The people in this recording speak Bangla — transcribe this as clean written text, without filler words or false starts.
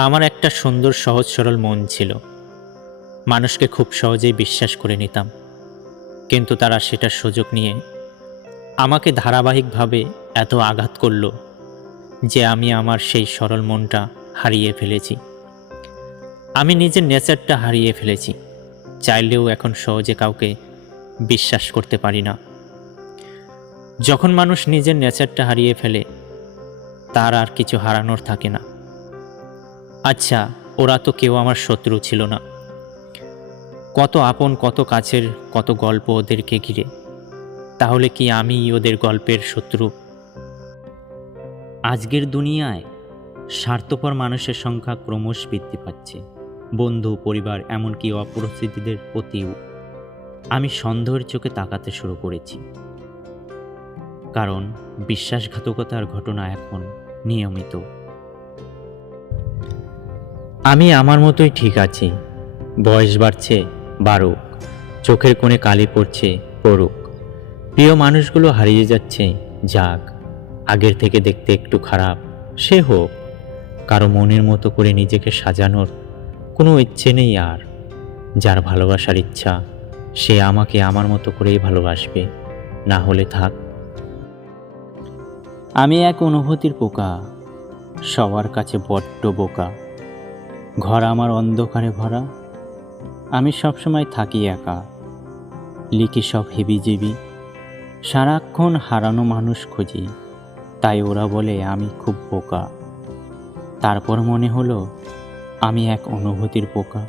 আমার একটা সুন্দর সহজ সরল মন ছিল। মানুষকে খুব সহজেই বিশ্বাস করে নিতাম, কিন্তু তারা সেটার সুযোগ নিয়ে আমাকে ধারাবাহিকভাবে এত আঘাত করল যে আমি আমার সেই সরল মনটা হারিয়ে ফেলেছি। আমি নিজের নেচারটা হারিয়ে ফেলেছি। চাইলেও এখন সহজে কাউকে বিশ্বাস করতে পারি না। যখন মানুষ নিজের নেচারটা হারিয়ে ফেলে, তার আর কিছু হারানোর থাকে না। আচ্ছা, ওরা তো কেউ আমার শত্রু ছিল না। কত আপন, কত কাছের, কত গল্প ওদেরকে ঘিরে। তাহলে কি আমি ওদের গল্পের শত্রু? আজকের দুনিয়ায় স্বার্থপর মানুষের সংখ্যা ক্রমশ বৃদ্ধি পাচ্ছে। বন্ধু, পরিবার, এমনকি অপরিচিতদের প্রতিও আমি সন্দেহের চোখে তাকাতে শুরু করেছি। কারণ বিশ্বাসঘাতকতার ঘটনা এখন নিয়মিত। আমি আমার মতোই ঠিক আছি। বয়স বাড়ছে, বাড়ুক। চোখের কোণে কালি পড়ছে, পড়ুক। প্রিয় মানুষগুলো হারিয়ে যাচ্ছে, যাক। আগের থেকে দেখতে একটু খারাপ, সে হোক। কারো মনের মতো করে নিজেকে সাজানোর কোনো ইচ্ছে নেই আর। যার ভালোবাসার ইচ্ছা, সে আমাকে আমার মতো করেই ভালোবাসবে, না হলে থাক। আমি এক অনুভূতির পোকা, সবার কাছে বড্ড বোকা। ঘর আমার অন্ধকারে ভরা, আমি সবসময় থাকি একা। লিখি সব হেবিজেবি, সারাক্ষণ হারানো মানুষ খুঁজি। তাই ওরা বলে আমি খুব বোকা। তারপর মনে হলো আমি এক অনুভূতির পোকা।